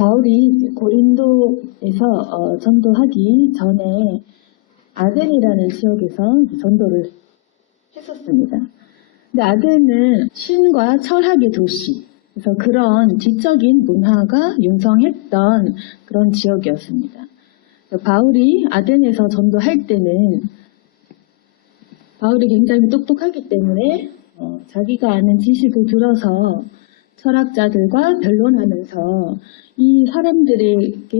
바울이 고린도에서 전도하기 전에 아덴이라는 지역에서 전도를 했었습니다. 근데 아덴은 신과 철학의 도시, 그래서 그런 지적인 문화가 융성했던 그런 지역이었습니다. 바울이 아덴에서 전도할 때는 바울이 굉장히 똑똑하기 때문에 자기가 아는 지식을 들어서 철학자들과 변론하면서 이 사람들에게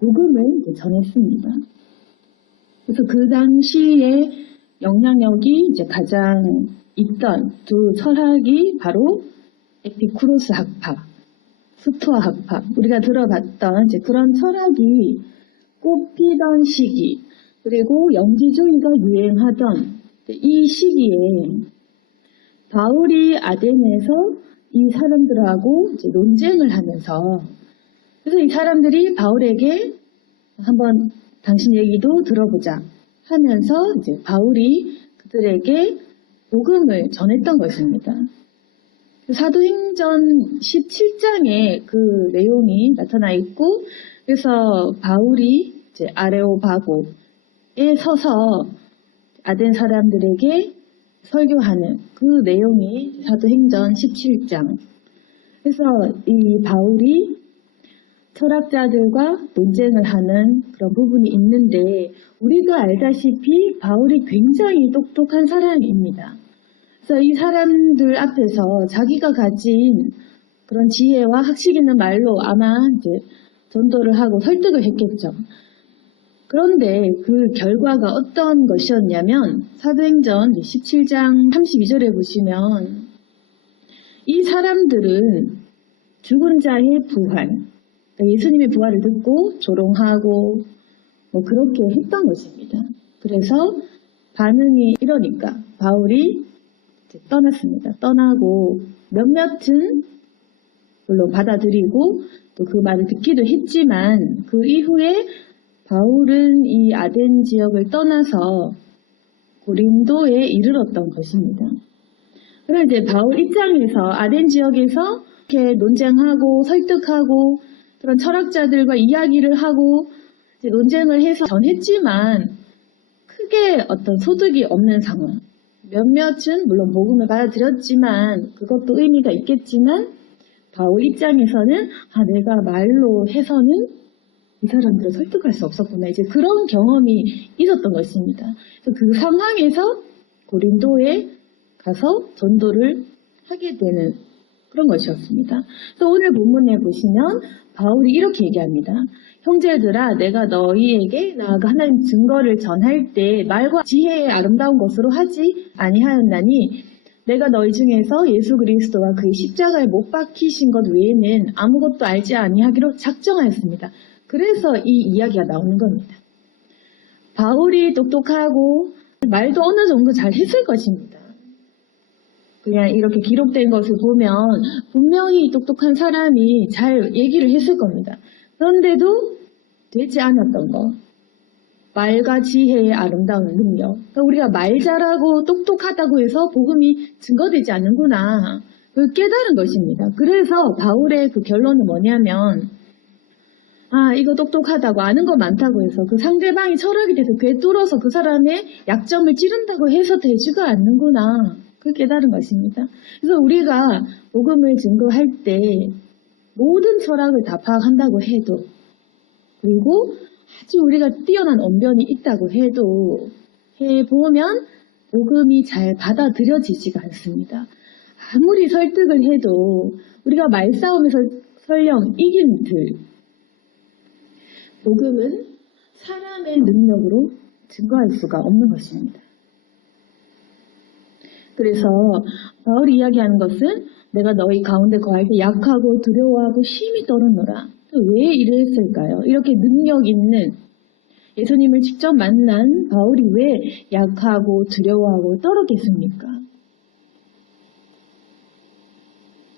복음을 전했습니다. 그래서 그 당시에 영향력이 이제 가장 있던 두 철학이 바로 에피쿠로스 학파, 스토아 학파, 우리가 들어봤던 이제 그런 철학이 꽃피던 시기, 그리고 영지주의가 유행하던 이 시기에 바울이 아덴에서 이 사람들하고 이제 논쟁을 하면서, 그래서 이 사람들이 바울에게 한번 당신 얘기도 들어보자 하면서 이제 바울이 그들에게 복음을 전했던 것입니다. 사도행전 17장에 그 내용이 나타나 있고, 그래서 바울이 이제 아레오바고에 서서 아덴 사람들에게 설교하는 그 내용이 사도행전 17장. 그래서 이 바울이 철학자들과 논쟁을 하는 그런 부분이 있는데, 우리가 알다시피 바울이 굉장히 똑똑한 사람입니다. 그래서 이 사람들 앞에서 자기가 가진 그런 지혜와 학식 있는 말로 아마 이제 전도를 하고 설득을 했겠죠. 그런데 그 결과가 어떤 것이었냐면, 사도행전 17장 32절에 보시면 이 사람들은 죽은 자의 부활, 예수님의 부활을 듣고 조롱하고 그렇게 했던 것입니다. 그래서 반응이 이러니까 바울이 이제 떠났습니다. 떠나고 몇몇은 물론 받아들이고 또 그 말을 듣기도 했지만, 그 이후에 바울은 이 아덴 지역을 떠나서 고린도에 이르렀던 것입니다. 그런데 이제 바울 입장에서 아덴 지역에서 이렇게 논쟁하고 설득하고 그런 철학자들과 이야기를 하고 이제 논쟁을 해서 전했지만 크게 어떤 소득이 없는 상황. 몇몇은 물론 복음을 받아들였지만 그것도 의미가 있겠지만, 바울 입장에서는 내가 말로 해서는 이 사람들을 설득할 수 없었구나, 이제 그런 경험이 있었던 것입니다. 그래서 그 상황에서 고린도에 가서 전도를 하게 되는 그런 것이었습니다. 그래서 오늘 본문에 보시면 바울이 이렇게 얘기합니다. 형제들아, 내가 너희에게 나아가 하나님 증거를 전할 때 말과 지혜의 아름다운 것으로 하지 아니하였나니, 내가 너희 중에서 예수 그리스도와 그의 십자가에 못 박히신 것 외에는 아무것도 알지 아니하기로 작정하였습니다. 그래서 이 이야기가 나오는 겁니다. 바울이 똑똑하고 말도 어느 정도 잘 했을 것입니다. 그냥 이렇게 기록된 것을 보면 분명히 똑똑한 사람이 잘 얘기를 했을 겁니다. 그런데도 되지 않았던 것. 말과 지혜의 아름다운 능력. 그러니까 우리가 말 잘하고 똑똑하다고 해서 복음이 증거되지 않는구나. 그걸 깨달은 것입니다. 그래서 바울의 그 결론은 뭐냐면, 이거 똑똑하다고 아는 거 많다고 해서 그 상대방이 철학이 돼서 꿰뚫어서 그 사람의 약점을 찌른다고 해서 되지가 않는구나. 그걸 깨달은 것입니다. 그래서 우리가 복음을 증거할 때 모든 철학을 다 파악한다고 해도, 그리고 아주 우리가 뛰어난 언변이 있다고 해도 해보면 복음이 잘 받아들여지지가 않습니다. 아무리 설득을 해도 우리가 말싸움에서 설령 이긴들, 복음은 사람의 능력으로 증거할 수가 없는 것입니다. 그래서 바울이 이야기하는 것은, 내가 너희 가운데 거할 때 약하고 두려워하고 심히 떨었노라. 왜 이랬을까요? 이렇게 능력 있는 예수님을 직접 만난 바울이 왜 약하고 두려워하고 떨었겠습니까?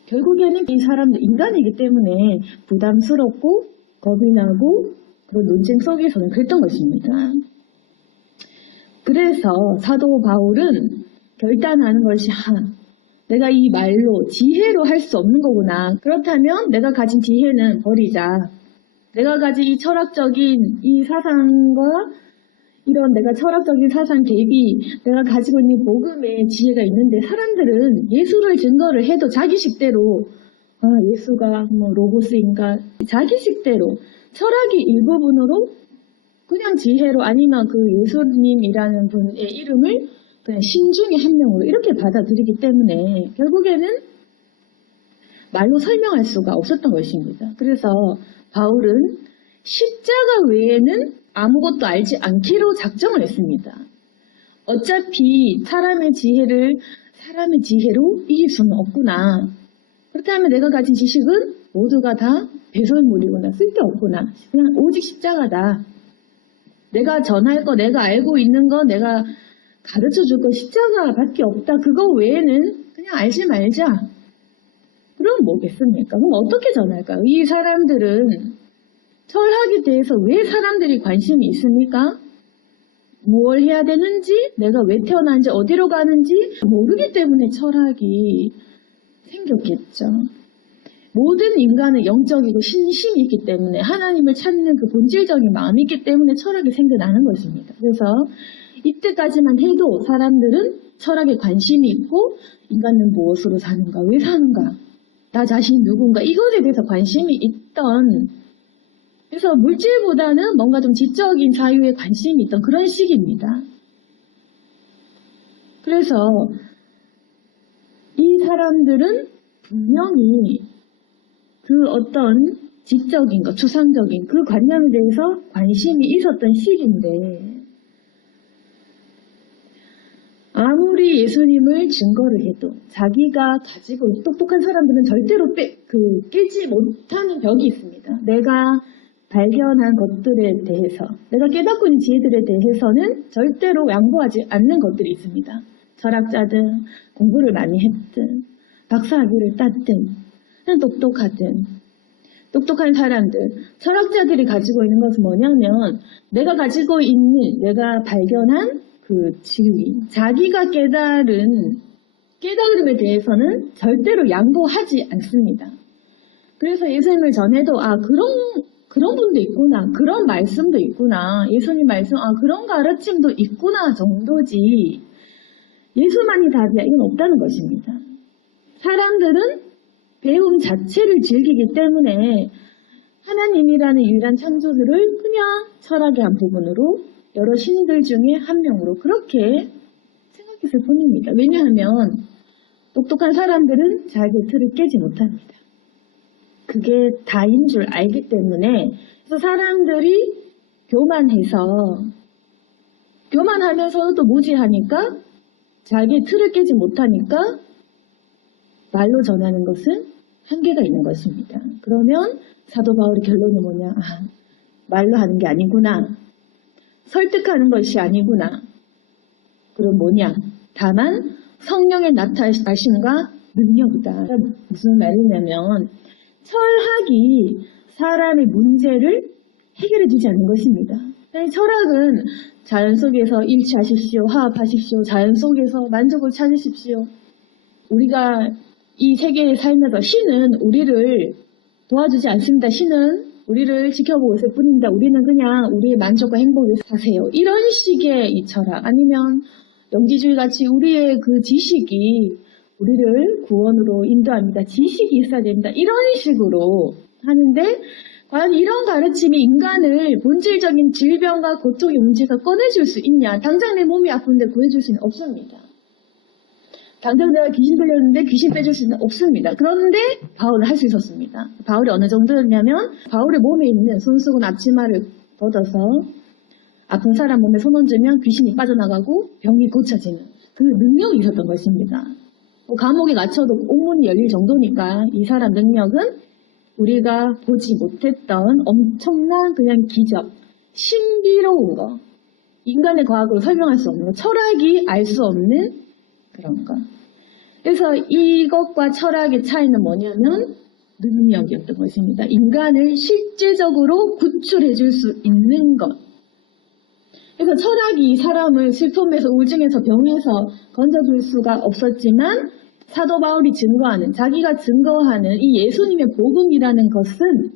결국에는 이 사람들 인간이기 때문에 부담스럽고 겁이 나고 그런 논쟁 속에서는 그랬던 것입니다. 그래서 사도 바울은 결단하는 것이, 내가 이 말로 지혜로 할 수 없는 거구나. 그렇다면 내가 가진 지혜는 버리자. 내가 가진 이 철학적인 이 사상과 이런 내가 철학적인 사상 대비 내가 가지고 있는 복음의 지혜가 있는데 사람들은 예수를 증거를 해도 자기식대로 예수가 뭐 로고스인가 자기식대로 철학의 일부분으로 그냥 지혜로 아니면 그 예수님이라는 분의 이름을 그냥 신 중에 한 명으로 이렇게 받아들이기 때문에 결국에는 말로 설명할 수가 없었던 것입니다. 그래서 바울은 십자가 외에는 아무것도 알지 않기로 작정을 했습니다. 어차피 사람의 지혜로 이길 수는 없구나. 그렇다면 내가 가진 지식은 모두가 다 배설물이구나. 쓸데없구나. 그냥 오직 십자가다. 내가 전할 거, 내가 알고 있는 거, 내가 가르쳐 줄 거 십자가밖에 없다. 그거 외에는 그냥 알지 말자. 그럼 뭐겠습니까? 그럼 어떻게 전할까요? 이 사람들은 철학에 대해서 왜 사람들이 관심이 있습니까? 뭘 해야 되는지, 내가 왜 태어난지, 어디로 가는지 모르기 때문에 철학이 생겼겠죠. 모든 인간은 영적이고 신심이 있기 때문에 하나님을 찾는 그 본질적인 마음이 있기 때문에 철학이 생겨나는 것입니다. 그래서 이때까지만 해도 사람들은 철학에 관심이 있고 인간은 무엇으로 사는가, 왜 사는가, 나 자신이 누군가 이것에 대해서 관심이 있던 그래서 물질보다는 뭔가 좀 지적인 자유에 관심이 있던 그런 시기입니다. 그래서 이 사람들은 분명히 그 어떤 지적인 것, 추상적인 그 관념에 대해서 관심이 있었던 시기인데 아무리 예수님을 증거를 해도 자기가 가지고 똑똑한 사람들은 절대로 깨지 못하는 벽이 있습니다. 내가 발견한 것들에 대해서, 내가 깨닫고 있는 지혜들에 대해서는 절대로 양보하지 않는 것들이 있습니다. 철학자든 공부를 많이 했든 박사학위를 땄든 똑똑하든 똑똑한 사람들, 철학자들이 가지고 있는 것은 뭐냐면 내가 가지고 있는, 내가 발견한 그 진리, 자기가 깨달음에 대해서는 절대로 양보하지 않습니다. 그래서 예수님을 전해도 그런 분도 있구나, 그런 말씀도 있구나, 예수님 말씀 그런 가르침도 있구나 정도지 예수만이 답이야 이건 없다는 것입니다. 사람들은 배움 자체를 즐기기 때문에 하나님이라는 유일한 창조주를 그냥 철학의 한 부분으로 여러 신들 중에 한 명으로 그렇게 생각했을 뿐입니다. 왜냐하면 똑똑한 사람들은 자기의 틀을 깨지 못합니다. 그게 다인 줄 알기 때문에 그래서 사람들이 교만하면서도 무지하니까 자기의 틀을 깨지 못하니까 말로 전하는 것은 한계가 있는 것입니다. 그러면 사도 바울의 결론은 뭐냐? 말로 하는 게 아니구나. 설득하는 것이 아니구나. 그럼 뭐냐? 다만 성령의 나타나심과 능력이다. 무슨 말이냐면 철학이 사람의 문제를 해결해 주지 않는 것입니다. 철학은 자연 속에서 일치하십시오, 화합하십시오, 자연 속에서 만족을 찾으십시오. 우리가 이 세계에 살면서 신은 우리를 도와주지 않습니다. 신은 우리를 지켜보고 있을 뿐입니다. 우리는 그냥 우리의 만족과 행복을 사세요. 이런 식의 이 철학 아니면 영지주의 같이 우리의 그 지식이 우리를 구원으로 인도합니다. 지식이 있어야 됩니다. 이런 식으로 하는데 과연 이런 가르침이 인간을 본질적인 질병과 고통의 문제가 꺼내줄 수 있냐? 당장 내 몸이 아픈데 구해줄 수는 없습니다. 당장 내가 귀신 들렸는데 귀신 빼줄 수는 없습니다. 그런데 바울은 할 수 있었습니다. 바울이 어느 정도였냐면 바울의 몸에 있는 손수건 앞치마를 걷어서 아픈 사람 몸에 손 얹으면 귀신이 빠져나가고 병이 고쳐지는 그 능력이 있었던 것입니다. 감옥에 갇혀도 옥문이 열릴 정도니까 이 사람 능력은 우리가 보지 못했던 엄청난 그냥 기적, 신비로운 거, 인간의 과학으로 설명할 수 없는 거, 철학이 알 수 없는 그런 거. 그래서 이것과 철학의 차이는 뭐냐면 능력이었던 것입니다. 인간을 실제적으로 구출해 줄 수 있는 것. 그래서 철학이 사람을 슬픔에서 우울증에서 병에서 건져줄 수가 없었지만 사도 바울이 증거하는, 자기가 증거하는 이 예수님의 복음이라는 것은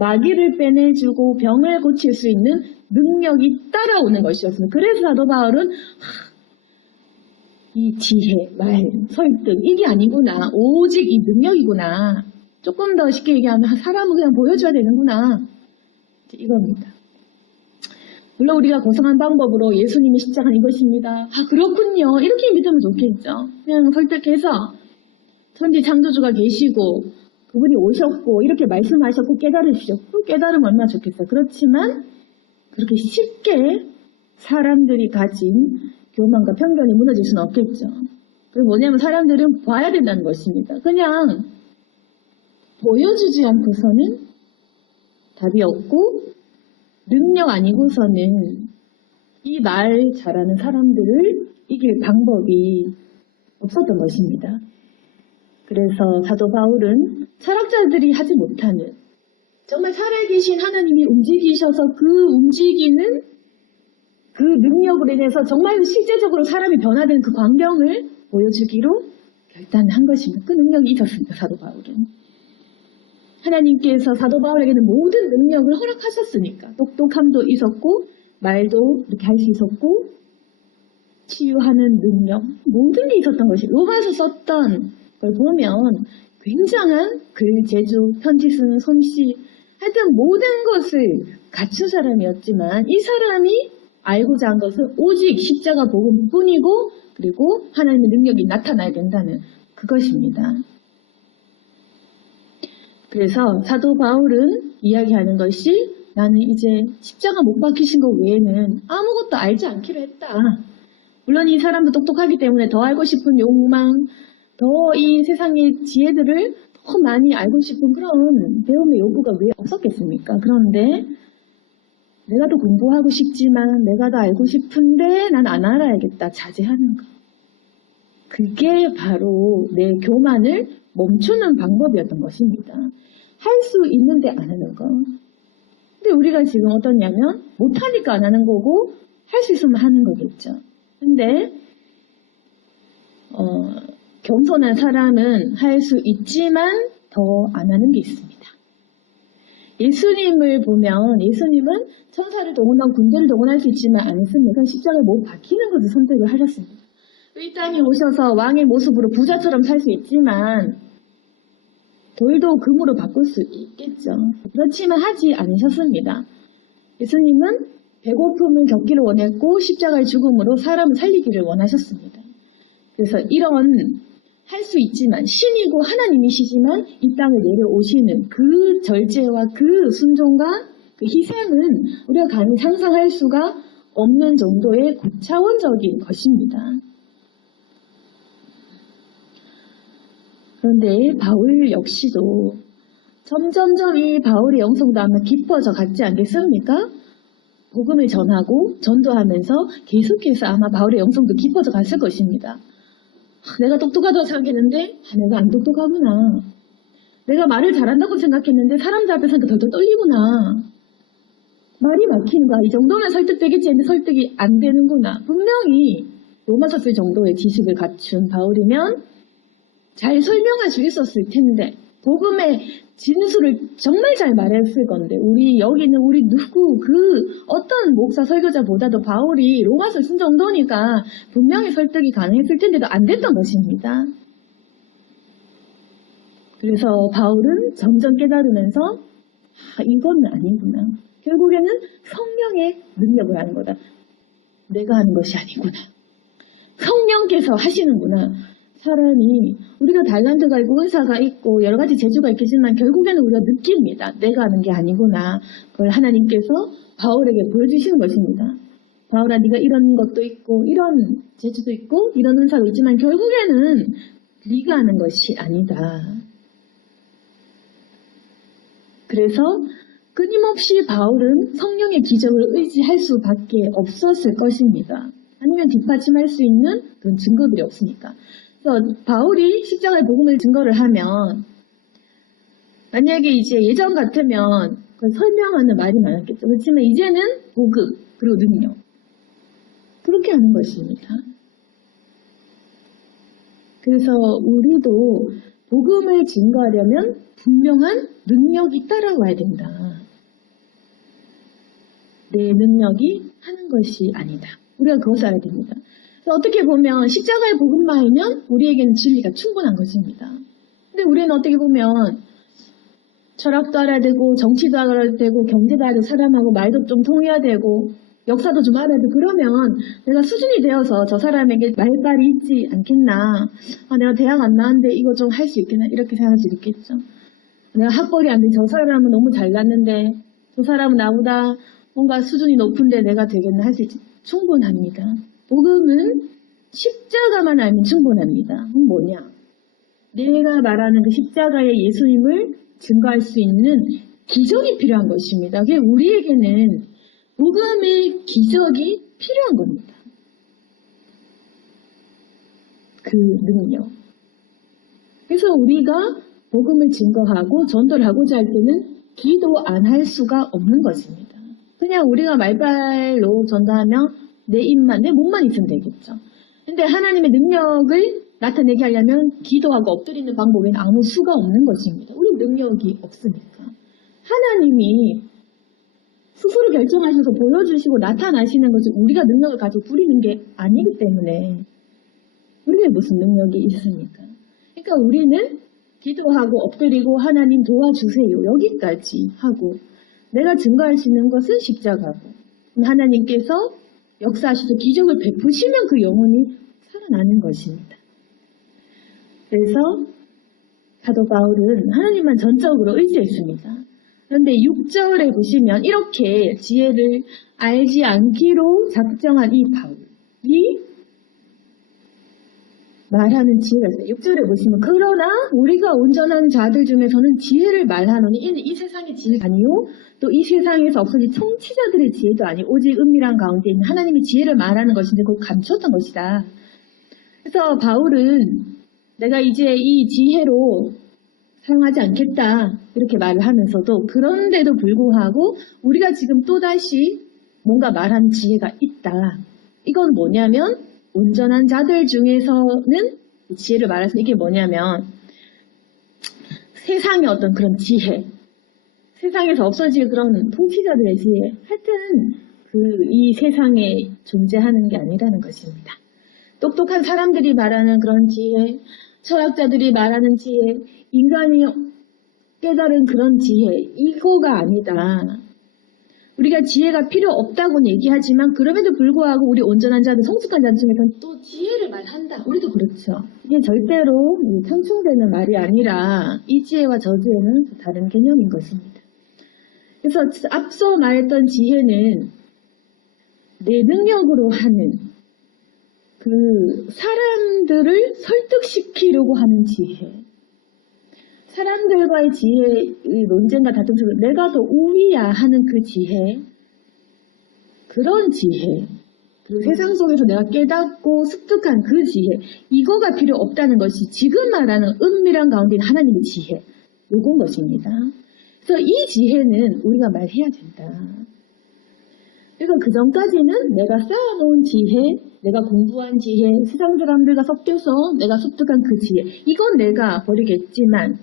마귀를 빼내주고 병을 고칠 수 있는 능력이 따라오는 것이었습니다. 그래서 사도 바울은 이 지혜, 말, 설득 이게 아니구나. 오직 이 능력이구나. 조금 더 쉽게 얘기하면 사람은 그냥 보여줘야 되는구나. 이겁니다. 물론 우리가 고상한 방법으로 예수님의 십자가는 이것입니다. 아 그렇군요. 이렇게 믿으면 좋겠죠. 그냥 설득해서 천지 창조주가 계시고 그분이 오셨고 이렇게 말씀하셨고 깨달으시죠. 깨달으면 얼마나 좋겠어요. 그렇지만 그렇게 쉽게 사람들이 가진 교만과 편견이 무너질 수는 없겠죠. 그게 뭐냐면 사람들은 봐야 된다는 것입니다. 그냥 보여주지 않고서는 답이 없고 능력 아니고서는 이 말 잘하는 사람들을 이길 방법이 없었던 것입니다. 그래서 사도 바울은 철학자들이 하지 못하는 정말 살아계신 하나님이 움직이셔서 그 움직이는 그 능력으로 인해서 정말 실제적으로 사람이 변화된 그 광경을 보여주기로 결단한 것입니다. 그 능력이 있었습니다. 사도 바울은. 하나님께서 사도 바울에게는 모든 능력을 허락하셨으니까 똑똑함도 있었고 말도 이렇게 할 수 있었고 치유하는 능력 모든 게 있었던 것이 로마서 썼던 걸 보면 굉장한 글, 제주, 편지 쓰는 솜씨 하여튼 모든 것을 갖춘 사람이었지만 이 사람이 알고자 한 것은 오직 십자가 복음뿐이고 그리고 하나님의 능력이 나타나야 된다는 그것입니다. 그래서 사도 바울은 이야기하는 것이 나는 이제 십자가 못 박히신 것 외에는 아무것도 알지 않기로 했다. 물론 이 사람도 똑똑하기 때문에 더 알고 싶은 욕망, 더 이 세상의 지혜들을 더 많이 알고 싶은 그런 배움의 요구가 왜 없었겠습니까? 그런데 내가 더 공부하고 싶지만 내가 더 알고 싶은데 난 안 알아야겠다. 자제하는 거. 그게 바로 내 교만을 멈추는 방법이었던 것입니다. 할 수 있는데 안 하는 거. 근데 우리가 지금 어떠냐면 못하니까 안 하는 거고 할 수 있으면 하는 거겠죠. 근데 겸손한 사람은 할 수 있지만 더 안 하는 게 있습니다. 예수님을 보면 예수님은 천사를 동원하고 군대를 동원할 수 있지만 안 했습니다. 십자가에 못 박히는 것을 선택을 하셨습니다. 이 땅에 오셔서 왕의 모습으로 부자처럼 살 수 있지만 돌도 금으로 바꿀 수 있겠죠. 그렇지만 하지 않으셨습니다. 예수님은 배고픔을 겪기를 원했고 십자가의 죽음으로 사람을 살리기를 원하셨습니다. 그래서 이런 할 수 있지만 신이고 하나님이시지만 이 땅에 내려오시는 그 절제와 그 순종과 그 희생은 우리가 감히 상상할 수가 없는 정도의 고차원적인 것입니다. 그런데 바울 역시도 점점점 이 바울의 영성도 아마 깊어져 갔지 않겠습니까? 복음을 전하고 전도하면서 계속해서 아마 바울의 영성도 깊어져 갔을 것입니다. 내가 똑똑하다고 생각했는데 내가 안 똑똑하구나. 내가 말을 잘한다고 생각했는데 사람들 앞에서 덜덜 떨리구나. 말이 막히는 거야. 이 정도면 설득되겠지 했는데 설득이 안 되는구나. 분명히 로마서 쓸 정도의 지식을 갖춘 바울이면 잘 설명할 수 있었을 텐데 복음의 진술을 정말 잘 말했을 건데 우리 여기 있는 우리 누구 그 어떤 목사 설교자보다도 바울이 로마서 쓴 정도니까 분명히 설득이 가능했을 텐데도 안 됐던 것입니다. 그래서 바울은 점점 깨달으면서 이건 아니구나. 결국에는 성령의 능력을 하는 거다. 내가 하는 것이 아니구나. 성령께서 하시는구나. 사람이 우리가 달란트가 있고 은사가 있고 여러 가지 재주가 있겠지만 결국에는 우리가 느낍니다. 내가 하는 게 아니구나. 그걸 하나님께서 바울에게 보여주시는 것입니다. 바울아 네가 이런 것도 있고 이런 재주도 있고 이런 은사도 있지만 결국에는 네가 하는 것이 아니다. 그래서 끊임없이 바울은 성령의 기적을 의지할 수밖에 없었을 것입니다. 아니면 뒷받침할 수 있는 그런 증거들이 없으니까. 그래서 바울이 십자가의 복음을 증거를 하면 만약에 이제 예전 같으면 그걸 설명하는 말이 많았겠죠. 그렇지만 이제는 복음 그리고 능력 그렇게 하는 것입니다. 그래서 우리도 복음을 증거하려면 분명한 능력이 따라와야 된다. 내 능력이 하는 것이 아니다. 우리가 그것을 알아야 됩니다. 어떻게 보면 십자가의 복음만 알면 우리에게는 진리가 충분한 것입니다. 근데 우리는 어떻게 보면 철학도 알아야 되고 정치도 알아야 되고 경제도 알아야 되고 사람하고 말도 좀 통해야 되고 역사도 좀 알아야 되고 그러면 내가 수준이 되어서 저 사람에게 말발이 있지 않겠나. 내가 대학 안 나왔는데 이거 좀 할 수 있겠나 이렇게 생각할 수 있겠죠. 내가 학벌이 안 돼. 저 사람은 너무 잘났는데 저 사람은 나보다 뭔가 수준이 높은데 내가 되겠나 할 수 있지. 충분합니다. 복음은 십자가만 알면 충분합니다. 그건 뭐냐? 내가 말하는 그 십자가의 예수님을 증거할 수 있는 기적이 필요한 것입니다. 그게 우리에게는 복음의 기적이 필요한 겁니다. 그 능력. 그래서 우리가 복음을 증거하고 전도를 하고자 할 때는 기도 안 할 수가 없는 것입니다. 그냥 우리가 말발로 전도하면 내 입만, 내 몸만 있으면 되겠죠. 근데 하나님의 능력을 나타내게 하려면 기도하고 엎드리는 방법에는 아무 수가 없는 것입니다. 우리 능력이 없으니까. 하나님이 스스로 결정하셔서 보여주시고 나타나시는 것을 우리가 능력을 가지고 부리는 게 아니기 때문에 우리에 무슨 능력이 있습니까? 그러니까 우리는 기도하고 엎드리고 하나님 도와주세요. 여기까지 하고 내가 증거할 수 있는 것은 십자가고 하나님께서 역사하셔서 기적을 베푸시면 그 영혼이 살아나는 것입니다. 그래서 사도 바울은 하나님만 전적으로 의지했습니다. 그런데 6절에 보시면 이렇게 지혜를 알지 않기로 작정한 이 바울이 말하는 지혜가 있어요. 6절에 보시면 그러나 우리가 온전한 자들 중에서는 지혜를 말하노니 이 세상의 지혜가 아니요 또 이 세상에서 없어진 통치자들의 지혜도 아니 오직 은밀한 가운데 있는 하나님의 지혜를 말하는 것인데 그걸 감추었던 것이다. 그래서 바울은 내가 이제 이 지혜로 사용하지 않겠다 이렇게 말을 하면서도 그런데도 불구하고 우리가 지금 또다시 뭔가 말하는 지혜가 있다. 이건 뭐냐면 온전한 자들 중에서는 지혜를 말해서 이게 뭐냐면 세상의 어떤 그런 지혜, 세상에서 없어질 그런 통치자들의 지혜, 하여튼 이 세상에 존재하는 게 아니라는 것입니다. 똑똑한 사람들이 말하는 그런 지혜, 철학자들이 말하는 지혜, 인간이 깨달은 그런 지혜, 이거가 아니다. 우리가 지혜가 필요 없다고는 얘기하지만 그럼에도 불구하고 우리 온전한 자들, 성숙한 자들 중에서는 또 지혜를 말한다. 우리도 그렇죠. 이게 절대로 상충되는 말이 아니라 이 지혜와 저 지혜는 다른 개념인 것입니다. 그래서 앞서 말했던 지혜는 내 능력으로 하는 그 사람들을 설득시키려고 하는 지혜. 사람들과의 지혜의 논쟁과 다툼 속에서 내가 더 우위야 하는 그 지혜, 그런 지혜, 그리고 세상 속에서 내가 깨닫고 습득한 그 지혜, 이거가 필요 없다는 것이 지금 말하는 은밀한 가운데 있는 하나님의 지혜, 요건 것입니다. 그래서 이 지혜는 우리가 말해야 된다. 그래서 그 전까지는 내가 쌓아놓은 지혜, 내가 공부한 지혜, 세상 사람들과 섞여서 내가 습득한 그 지혜, 이건 내가 버리겠지만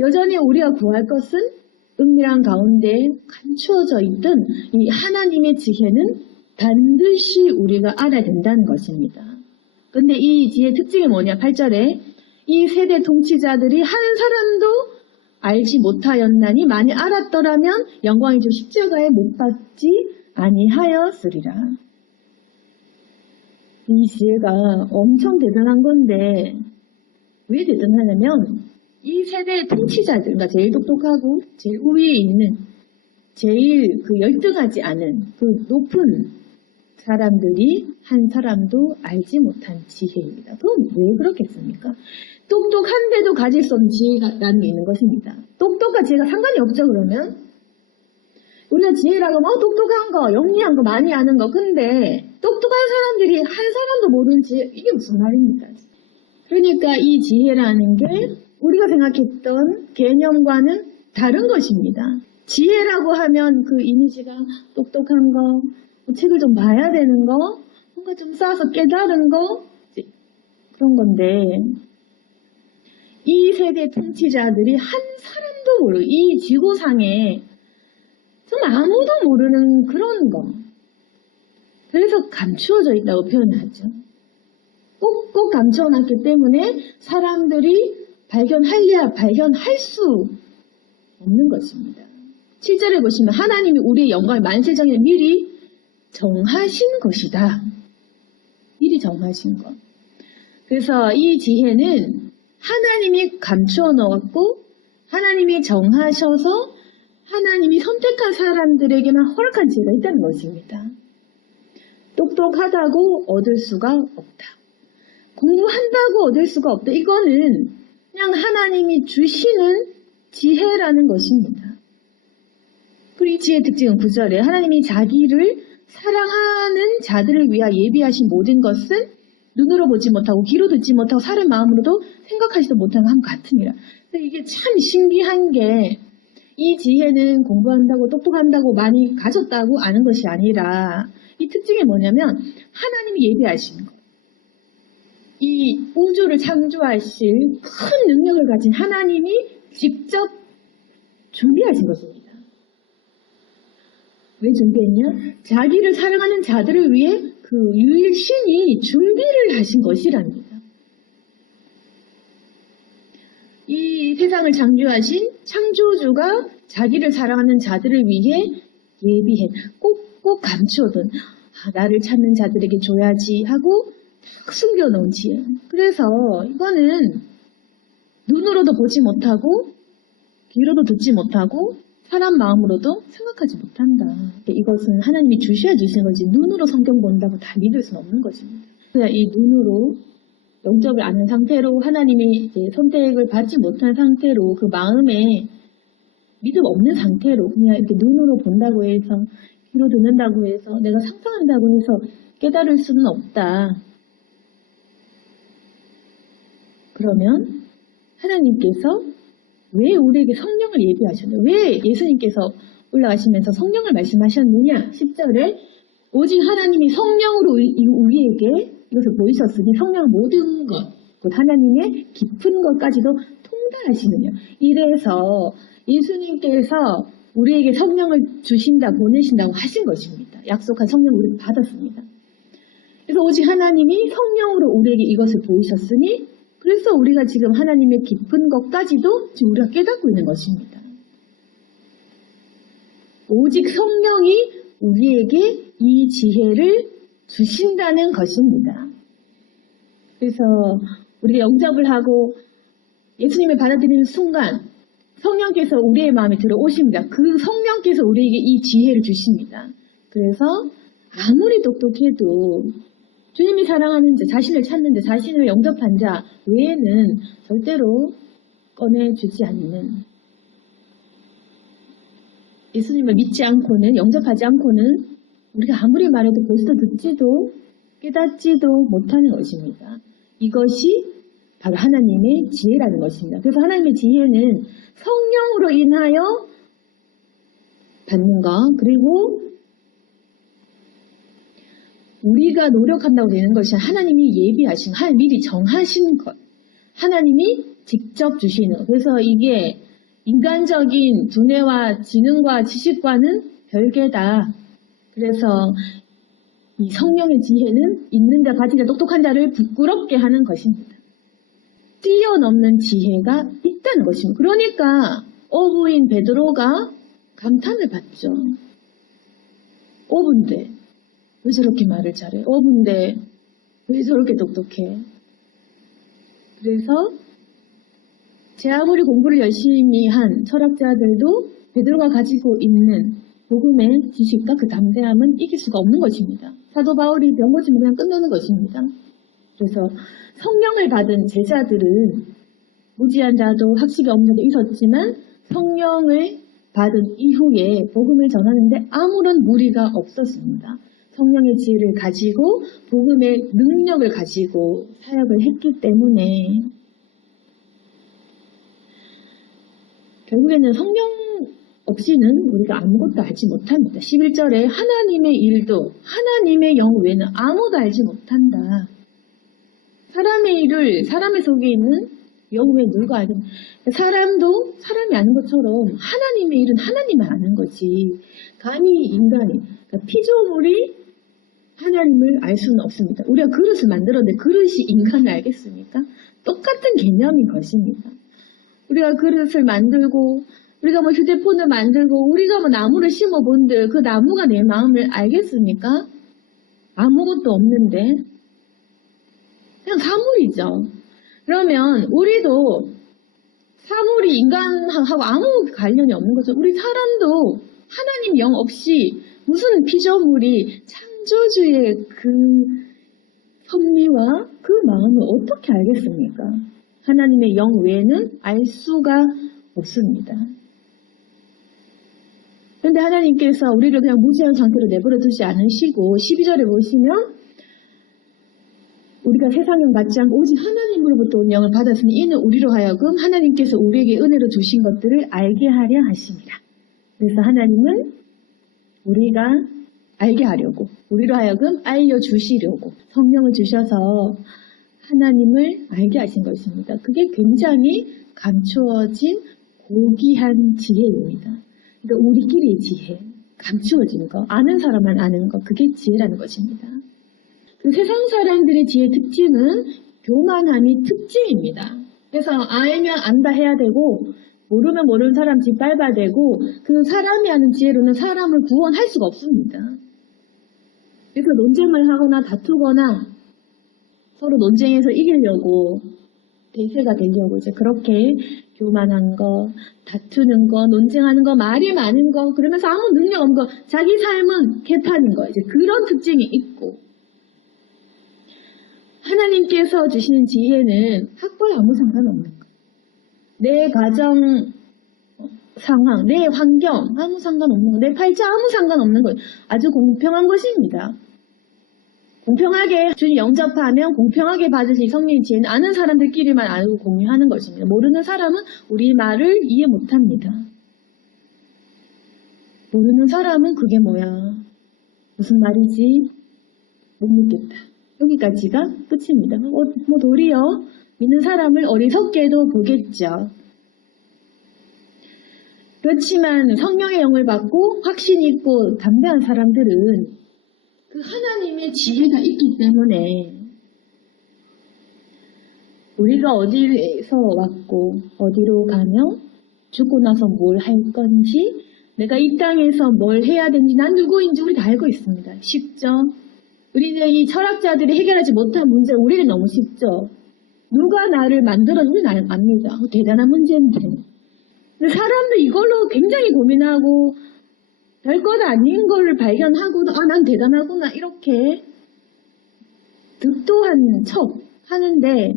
여전히 우리가 구할 것은 은밀한 가운데 감추어져 있던 이 하나님의 지혜는 반드시 우리가 알아야 된다는 것입니다. 근데 이 지혜의 특징이 뭐냐? 8절에 이 세대 통치자들이 한 사람도 알지 못하였나니 만일 알았더라면 영광의 주 십자가에 못 박지 아니하였으리라. 이 지혜가 엄청 대단한 건데 왜 대단하냐면 이 세대의 통치자들, 그러니까 제일 똑똑하고 제일 우위에 있는, 제일 열등하지 않은 그 높은 사람들이 한 사람도 알지 못한 지혜입니다. 그건 왜 그렇겠습니까? 똑똑한데도 가질 수 없는 지혜라는 게 있는 것입니다. 똑똑한 지혜가 상관이 없죠, 그러면? 우리가 지혜라고 하면 똑똑한 거, 영리한 거, 많이 아는 거. 근데 똑똑한 사람들이 한 사람도 모르는 지혜, 이게 무슨 말입니까? 그러니까 이 지혜라는 게 우리가 생각했던 개념과는 다른 것입니다. 지혜라고 하면 그 이미지가 똑똑한 거, 책을 좀 봐야 되는 거, 뭔가 좀 쌓아서 깨달은 거, 그런 건데 이 세대 통치자들이 한 사람도 모르고 이 지구상에 정말 아무도 모르는 그런 거. 그래서 감추어져 있다고 표현을 하죠. 꼭꼭 감춰놨기 때문에 사람들이 발견할래야 발견할 수 없는 것입니다. 7절에 보시면 하나님이 우리의 영광을 만세전에 미리 정하신 것이다. 미리 정하신 것. 그래서 이 지혜는 하나님이 감추어 놓았고 하나님이 정하셔서 하나님이 선택한 사람들에게만 허락한 지혜가 있다는 것입니다. 똑똑하다고 얻을 수가 없다. 공부한다고 얻을 수가 없다. 이거는 그냥 하나님이 주시는 지혜라는 것입니다. 그리고 이 지혜의 특징은 9절에 하나님이 자기를 사랑하는 자들을 위하여 예비하신 모든 것은 눈으로 보지 못하고 귀로 듣지 못하고 사람 마음으로도 생각하지도 못하는 것 같으니라. 근데 이게 참 신기한 게 이 지혜는 공부한다고 똑똑한다고 많이 가졌다고 아는 것이 아니라 이 특징이 뭐냐면 하나님이 예비하신 것. 이 우주를 창조하실 큰 능력을 가진 하나님이 직접 준비하신 것입니다. 왜 준비했냐? 자기를 사랑하는 자들을 위해 그 유일신이 준비를 하신 것이랍니다. 이 세상을 창조하신 창조주가 자기를 사랑하는 자들을 위해 예비해 꼭꼭 감추어둔 나를 찾는 자들에게 줘야지 하고 딱 숨겨놓은 지혜. 그래서 이거는 눈으로도 보지 못하고 귀로도 듣지 못하고 사람 마음으로도 생각하지 못한다. 이것은 하나님이 주셔야 주시는 거지 눈으로 성경 본다고 다 믿을 수는 없는 것입니다. 그냥 이 눈으로 영접을 아는 상태로 하나님이 이제 선택을 받지 못한 상태로 그 마음에 믿음 없는 상태로 그냥 이렇게 눈으로 본다고 해서 귀로 듣는다고 해서 내가 상상한다고 해서 깨달을 수는 없다. 그러면 하나님께서 왜 우리에게 성령을 예비하셨느냐? 왜 예수님께서 올라가시면서 성령을 말씀하셨느냐? 10절에 오직 하나님이 성령으로 우리에게 이것을 보이셨으니 성령은 모든 것, 곧 하나님의 깊은 것까지도 통달하시느냐. 이래서 예수님께서 우리에게 성령을 주신다, 보내신다고 하신 것입니다. 약속한 성령을 우리가 받았습니다. 그래서 오직 하나님이 성령으로 우리에게 이것을 보이셨으니 그래서 우리가 지금 하나님의 깊은 것까지도 지금 우리가 깨닫고 있는 것입니다. 오직 성령이 우리에게 이 지혜를 주신다는 것입니다. 그래서 우리가 영접을 하고 예수님을 받아들이는 순간 성령께서 우리의 마음에 들어오십니다. 그 성령께서 우리에게 이 지혜를 주십니다. 그래서 아무리 똑똑해도 주님이 사랑하는 자, 자신을 찾는 자, 자신을 영접한 자 외에는 절대로 꺼내주지 않는 예수님을 믿지 않고는 영접하지 않고는 우리가 아무리 말해도 보지도 듣지도 깨닫지도 못하는 것입니다. 이것이 바로 하나님의 지혜라는 것입니다. 그래서 하나님의 지혜는 성령으로 인하여 받는 것 그리고 우리가 노력한다고 되는 것이 하나님이 예비하신, 하나님 미리 정하신 것, 하나님이 직접 주시는 것. 그래서 이게 인간적인 두뇌와 지능과 지식과는 별개다. 그래서 이 성령의 지혜는 있는 자, 가진 자, 똑똑한 자를 부끄럽게 하는 것입니다. 뛰어넘는 지혜가 있다는 것입니다. 그러니까 어부인 베드로가 감탄을 받죠. 어부인데 왜 저렇게 말을 잘해? 어부인데 왜 저렇게 똑똑해? 그래서 제 아무리 공부를 열심히 한 철학자들도 베드로가 가지고 있는 복음의 지식과 그 담대함은 이길 수가 없는 것입니다. 사도 바울이 병고침을 그냥 끝내는 것입니다. 그래서 성령을 받은 제자들은 무지한 자도 학식이 없는 자도 있었지만 성령을 받은 이후에 복음을 전하는데 아무런 무리가 없었습니다. 성령의 지혜를 가지고 복음의 능력을 가지고 사역을 했기 때문에 결국에는 성령 없이는 우리가 아무것도 알지 못합니다. 11절에 하나님의 일도 하나님의 영 외에는 아무도 알지 못한다. 사람의 일을 사람의 속에 있는 영 외에 누가 알겠냐. 사람도 사람이 아는 것처럼 하나님의 일은 하나님만 아는 거지. 감히 인간이, 그러니까 피조물이 하나님을 알 수는 없습니다. 우리가 그릇을 만들었는데 그릇이 인간을 알겠습니까? 똑같은 개념인 것입니다. 우리가 그릇을 만들고 우리가 뭐 휴대폰을 만들고 우리가 뭐 나무를 심어본들 그 나무가 내 마음을 알겠습니까? 아무것도 없는데 그냥 사물이죠. 그러면 우리도 사물이 인간하고 아무 관련이 없는 거죠. 우리 사람도 하나님 영 없이 무슨 피조물이 창조주의 그 섭리와 그 마음을 어떻게 알겠습니까? 하나님의 영 외에는 알 수가 없습니다. 그런데 하나님께서 우리를 그냥 무지한 상태로 내버려 두지 않으시고 12절에 보시면 우리가 세상을 받지 않고 오직 하나님으로부터 온 영을 받았으니 이는 우리로 하여금 하나님께서 우리에게 은혜로 주신 것들을 알게 하려 하심이라. 그래서 하나님은 우리가 알게 하려고 우리로 하여금 알려주시려고 성령을 주셔서 하나님을 알게 하신 것입니다. 그게 굉장히 감추어진 고귀한 지혜입니다. 그러니까 우리끼리의 지혜, 감추어진 거, 아는 사람만 아는 거, 그게 지혜라는 것입니다. 그 세상 사람들의 지혜의 특징은 교만함이 특징입니다. 그래서 알면 안다 해야 되고 모르면 모르는 사람 짓밟아야 되고 그 사람이 하는 지혜로는 사람을 구원할 수가 없습니다. 그래서 논쟁을 하거나 다투거나 서로 논쟁에서 이기려고 대세가 되려고 이제 그렇게 교만한 거, 다투는 거, 논쟁하는 거, 말이 많은 거, 그러면서 아무 능력 없는 거, 자기 삶은 개판인 거, 이제 그런 특징이 있고 하나님께서 주시는 지혜는 학벌 아무 상관없는 거예요. 내 가정 상황, 내 환경 아무 상관없는 거예요. 내 팔자 아무 상관없는 거예요. 아주 공평한 것입니다. 공평하게 주님 영접하면 공평하게 받으신 성령의 지혜는 아는 사람들끼리만 알고 공유하는 것입니다. 모르는 사람은 우리 말을 이해 못합니다. 모르는 사람은 그게 뭐야? 무슨 말이지? 못 믿겠다. 여기까지가 끝입니다. 뭐 도리어 믿는 사람을 어리석게도 보겠죠. 그렇지만 성령의 영을 받고 확신 있고 담대한 사람들은 그 하나님의 지혜가 있기 때문에 우리가 어디에서 왔고 어디로 가며 죽고 나서 뭘 할 건지 내가 이 땅에서 뭘 해야 되는지 난 누구인지 우리 다 알고 있습니다. 쉽죠? 우리는 이 철학자들이 해결하지 못한 문제 우리는 너무 쉽죠. 누가 나를 만들었는지 우리는 압니다. 대단한 문제인데. 근데 사람도 이걸로 굉장히 고민하고 별것 아닌 걸 발견하고도 난 대단하구나 이렇게 득도한 척 하는데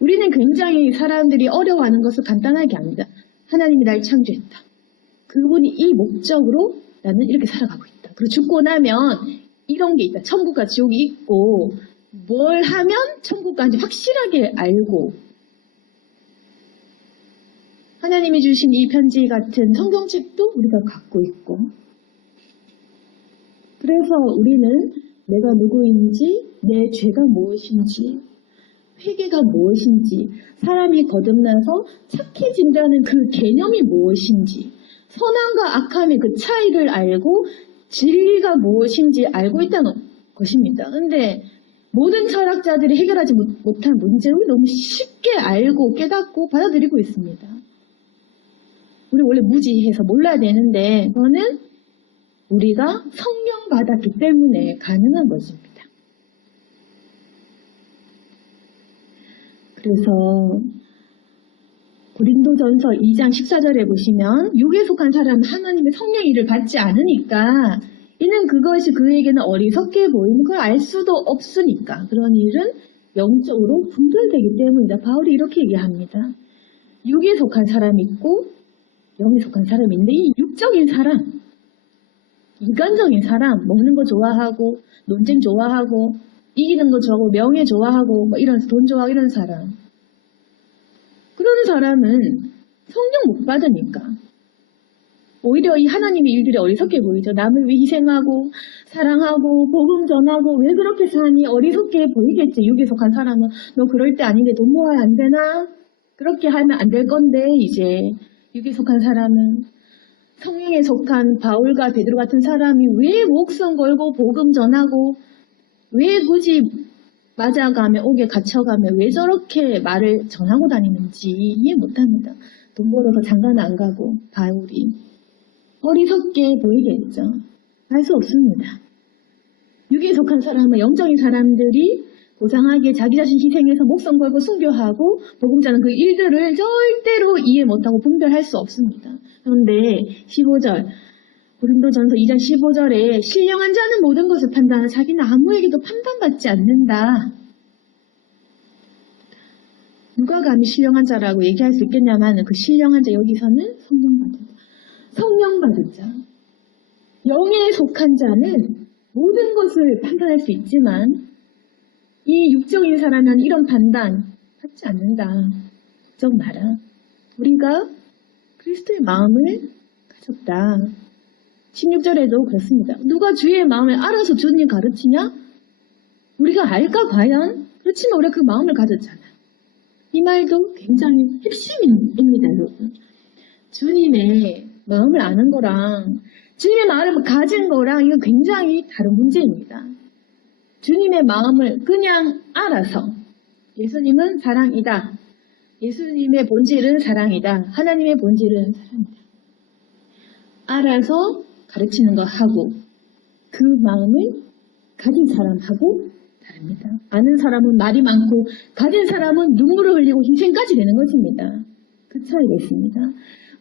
우리는 굉장히 사람들이 어려워하는 것을 간단하게 합니다. 하나님이 날 창조했다. 그분이 이 목적으로 나는 이렇게 살아가고 있다. 그리고 죽고 나면 이런 게 있다. 천국과 지옥이 있고 뭘 하면 천국 가는지 확실하게 알고 하나님이 주신 이 편지 같은 성경책도 우리가 갖고 있고 그래서 우리는 내가 누구인지 내 죄가 무엇인지 회개가 무엇인지 사람이 거듭나서 착해진다는 그 개념이 무엇인지 선함과 악함의 그 차이를 알고 진리가 무엇인지 알고 있다는 것입니다. 그런데 모든 철학자들이 해결하지 못한 문제를 너무 쉽게 알고 깨닫고 받아들이고 있습니다. 우리 원래 무지해서 몰라야 되는데 그거는 우리가 성령 받았기 때문에 가능한 것입니다. 그래서 고린도전서 2장 14절에 보시면 육에 속한 사람은 하나님의 성령의 일을 받지 않으니까 이는 그것이 그에게는 어리석게 보이는 걸 알 수도 없으니까 그런 일은 영적으로 분별되기 때문이다. 바울이 이렇게 얘기합니다. 육에 속한 사람이 있고 영에 속한 사람이 있는데 이 육적인 사람, 인간적인 사람, 먹는 거 좋아하고 논쟁 좋아하고 이기는 거 좋아하고 명예 좋아하고 뭐 이런 돈 좋아하고 이런 사람 그런 사람은 성령 못 받으니까 오히려 이 하나님의 일들이 어리석게 보이죠. 남을 위해 희생하고 사랑하고 복음 전하고 왜 그렇게 사니 어리석게 보이겠지. 육에 속한 사람은 너 그럴 때 아닌데 돈 모아야 안 되나? 그렇게 하면 안 될 건데 이제 육에 속한 사람은 성령에 속한 바울과 베드로 같은 사람이 왜 목숨 걸고 복음 전하고 왜 굳이 맞아가며 옥에 갇혀가며 왜 저렇게 말을 전하고 다니는지 이해 못합니다. 돈 벌어서 장가는 안 가고 바울이 어리석게 보이겠죠. 할 수 없습니다. 육에 속한 사람은 영적인 사람들이 고상하게 자기 자신 희생해서 목숨 걸고 순교하고 복음자는 그 일들을 절대로 이해 못하고 분별할 수 없습니다. 그런데 15절 고린도전서 2장 15절에 신령한 자는 모든 것을 판단하나 자기는 아무에게도 판단받지 않는다. 누가 감히 신령한 자라고 얘기할 수 있겠냐면 그 신령한 자 여기서는 성령 받은 자. 성령 받은 자. 영에 속한 자는 모든 것을 판단할 수 있지만 이 육적인 사람은 이런 판단 받지 않는다. 즉 말아 우리가 그리스도의 마음을 가졌다. 16절에도 그렇습니다. 누가 주의 마음을 알아서 주님 가르치냐? 우리가 알까 과연? 그렇지만 우리가 그 마음을 가졌잖아. 이 말도 굉장히 핵심입니다, 여러분. 주님의 마음을 아는 거랑 주님의 마음을 가진 거랑 이건 굉장히 다른 문제입니다. 주님의 마음을 그냥 알아서 예수님은 사랑이다. 예수님의 본질은 사랑이다. 하나님의 본질은 사랑이다. 알아서 가르치는 거 하고 그 마음을 가진 사람하고 다릅니다. 아는 사람은 말이 많고 가진 사람은 눈물을 흘리고 희생까지 되는 것입니다. 그 차이가 있습니다.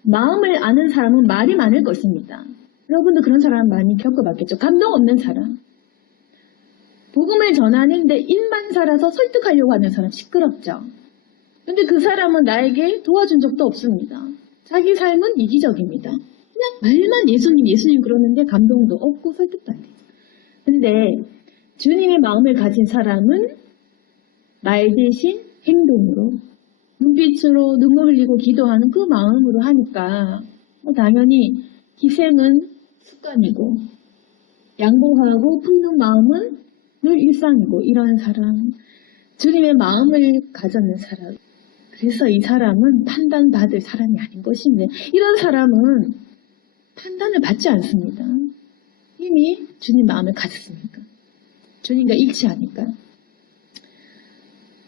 마음을 아는 사람은 말이 많을 것입니다. 여러분도 그런 사람 많이 겪어봤겠죠. 감동 없는 사람. 복음을 전하는데 입만 살아서 설득하려고 하는 사람 시끄럽죠. 근데 그 사람은 나에게 도와준 적도 없습니다. 자기 삶은 이기적입니다. 그냥 말만 예수님 그러는데 감동도 없고 설득도 안 되죠. 근데 주님의 마음을 가진 사람은 말 대신 행동으로 눈빛으로 눈물 흘리고 기도하는 그 마음으로 하니까 당연히 희생은 습관이고 양보하고 품는 마음은 늘 일상이고 이런 사람 주님의 마음을 가졌는 사람 그래서 이 사람은 판단받을 사람이 아닌 것인데 이런 사람은 판단을 받지 않습니다. 이미 주님 마음을 가졌으니까 주님과 일치하니까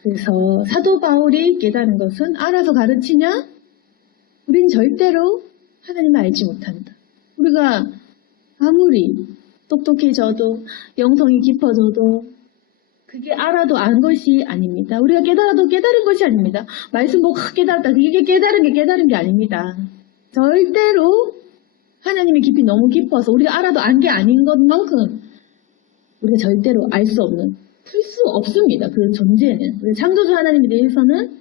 그래서 사도 바울이 깨달은 것은 알아서 가르치냐? 우린 절대로 하나님을 알지 못한다. 우리가 아무리 똑똑해져도 영성이 깊어져도 그게 알아도 안 것이 아닙니다. 우리가 깨달아도 깨달은 것이 아닙니다. 말씀 보고 깨달았다. 이게 깨달은 게 아닙니다. 절대로 하나님의 깊이 너무 깊어서 우리가 알아도 안 게 아닌 것만큼 우리가 절대로 알 수 없는 풀 수 없습니다. 그 존재는. 우리 창조주 하나님에 대해서는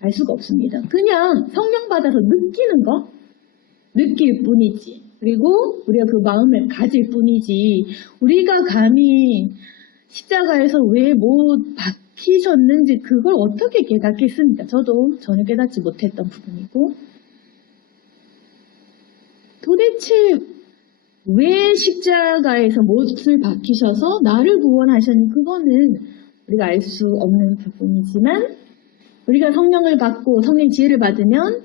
알 수가 없습니다. 그냥 성령 받아서 느끼는 거 느낄 뿐이지. 그리고 우리가 그 마음을 가질 뿐이지 우리가 감히 십자가에서 왜 못 박히셨는지 그걸 어떻게 깨닫겠습니까? 저도 전혀 깨닫지 못했던 부분이고 도대체 왜 십자가에서 못을 박히셔서 나를 구원하셨는지 그거는 우리가 알 수 없는 부분이지만 우리가 성령을 받고 성령 지혜를 받으면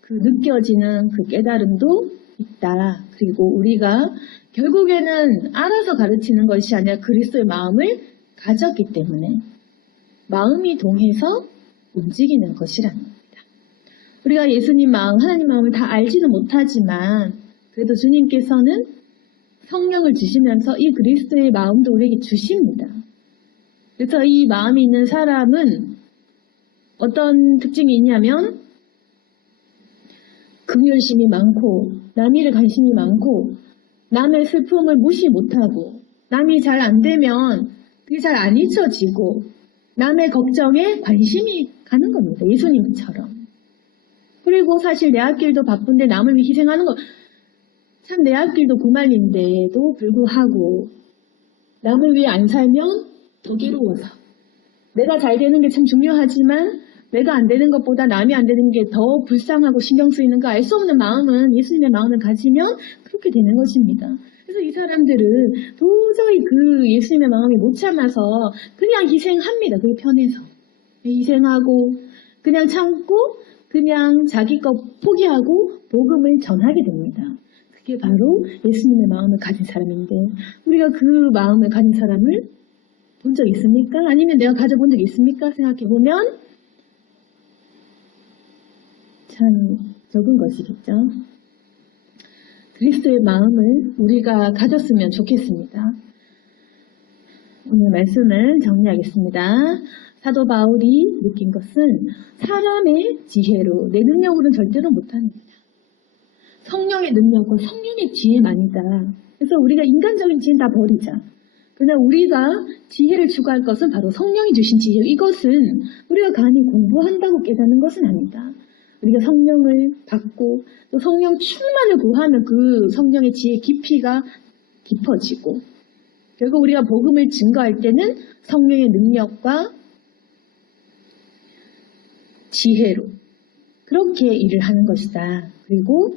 그 느껴지는 그 깨달음도 있다. 그리고 우리가 결국에는 알아서 가르치는 것이 아니라 그리스도의 마음을 가졌기 때문에 마음이 동해서 움직이는 것이라는 겁니다. 우리가 예수님 마음, 하나님 마음을 다 알지는 못하지만 그래도 주님께서는 성령을 주시면서 이 그리스도의 마음도 우리에게 주십니다. 그래서 이 마음이 있는 사람은 어떤 특징이 있냐면 긍휼심이 많고 남일에 관심이 많고 남의 슬픔을 무시 못하고 남이 잘 안 되면 그게 잘 안 잊혀지고 남의 걱정에 관심이 가는 겁니다. 예수님처럼. 그리고 사실 내 앞길도 바쁜데 남을 위해 희생하는 거 참 내 앞길도 구말린데도 불구하고 남을 위해 안 살면 더 괴로워서 내가 잘 되는 게 참 중요하지만 내가 안 되는 것보다 남이 안 되는 게 더 불쌍하고 신경 쓰이는 거 알 수 없는 마음은 예수님의 마음을 가지면 그렇게 되는 것입니다. 그래서 이 사람들은 도저히 그 예수님의 마음이 못 참아서 그냥 희생합니다. 그게 편해서. 희생하고 그냥 참고 그냥 자기 것 포기하고 복음을 전하게 됩니다. 그게 바로 예수님의 마음을 가진 사람인데 우리가 그 마음을 가진 사람을 본 적 있습니까? 아니면 내가 가져본 적 있습니까? 생각해보면 참 적은 것이겠죠. 그리스도의 마음을 우리가 가졌으면 좋겠습니다. 오늘 말씀을 정리하겠습니다. 사도 바울이 느낀 것은 사람의 지혜로 내 능력으로는 절대로 못합니다. 성령의 능력과 성령의 지혜만이다. 그래서 우리가 인간적인 지혜는 다 버리자. 그러나 우리가 지혜를 추구할 것은 바로 성령이 주신 지혜. 이것은 우리가 간이 공부한다고 깨닫는 것은 아니다. 우리가 성령을 받고 또 성령 충만을 구하면 그 성령의 지혜의 깊이가 깊어지고 결국 우리가 복음을 증거할 때는 성령의 능력과 지혜로 그렇게 일을 하는 것이다. 그리고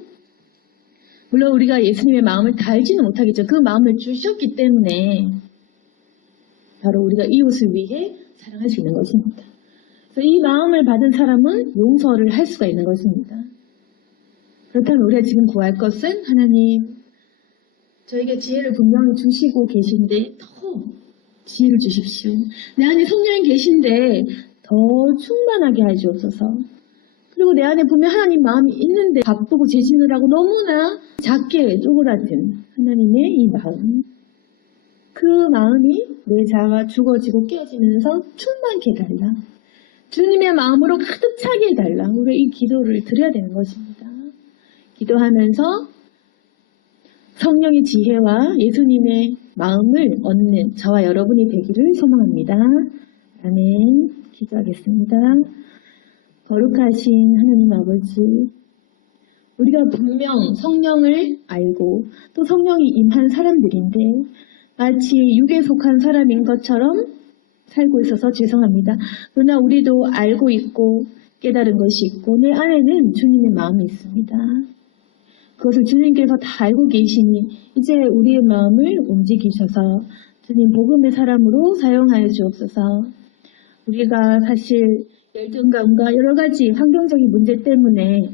물론 우리가 예수님의 마음을 다 알지는 못하겠죠. 그 마음을 주셨기 때문에 바로 우리가 이웃을 위해 사랑할 수 있는 것입니다. 그래서 이 마음을 받은 사람은 용서를 할 수가 있는 것입니다. 그렇다면 우리가 지금 구할 것은 하나님 저에게 지혜를 분명히 주시고 계신데 더 지혜를 주십시오. 내 안에 성령이 계신데 더 충만하게 하시옵소서. 그리고 내 안에 보면 하나님 마음이 있는데 바쁘고 재지느라고 너무나 작게 쪼그라든 하나님의 이 마음. 그 마음이 내 자아가 죽어지고 깨어지면서 충만케 해달라. 주님의 마음으로 가득 차게 해달라. 우리가 이 기도를 드려야 되는 것입니다. 기도하면서 성령의 지혜와 예수님의 마음을 얻는 저와 여러분이 되기를 소망합니다. 아멘. 기도하겠습니다. 거룩하신 하나님 아버지, 우리가 분명 성령을 알고 또 성령이 임한 사람들인데 마치 육에 속한 사람인 것처럼 살고 있어서 죄송합니다. 그러나 우리도 알고 있고 깨달은 것이 있고 내 안에는 주님의 마음이 있습니다. 그것을 주님께서 다 알고 계시니 이제 우리의 마음을 움직이셔서 주님 복음의 사람으로 사용하여 주옵소서. 우리가 사실 열등감과 여러 가지 환경적인 문제 때문에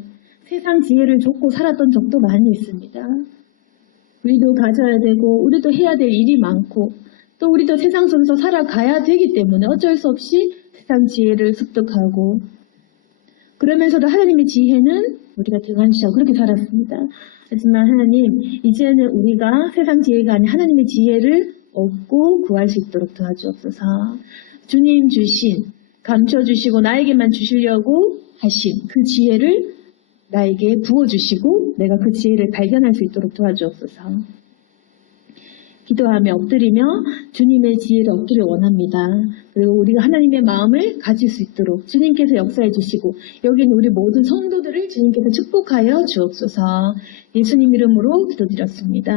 세상 지혜를 좇고 살았던 적도 많이 있습니다. 우리도 가져야 되고 우리도 해야 될 일이 많고 또 우리도 세상 속에서 살아가야 되기 때문에 어쩔 수 없이 세상 지혜를 습득하고 그러면서도 하나님의 지혜는 우리가 등한시하고 그렇게 살았습니다. 하지만 하나님 이제는 우리가 세상 지혜가 아닌 하나님의 지혜를 얻고 구할 수 있도록 도와주옵소서. 주님 주신 감춰주시고 나에게만 주시려고 하신 그 지혜를 나에게 부어주시고 내가 그 지혜를 발견할 수 있도록 도와주옵소서. 기도하며 엎드리며 주님의 지혜를 얻기를 원합니다. 그리고 우리가 하나님의 마음을 가질 수 있도록 주님께서 역사해 주시고 여기는 우리 모든 성도들을 주님께서 축복하여 주옵소서. 예수님 이름으로 기도드렸습니다.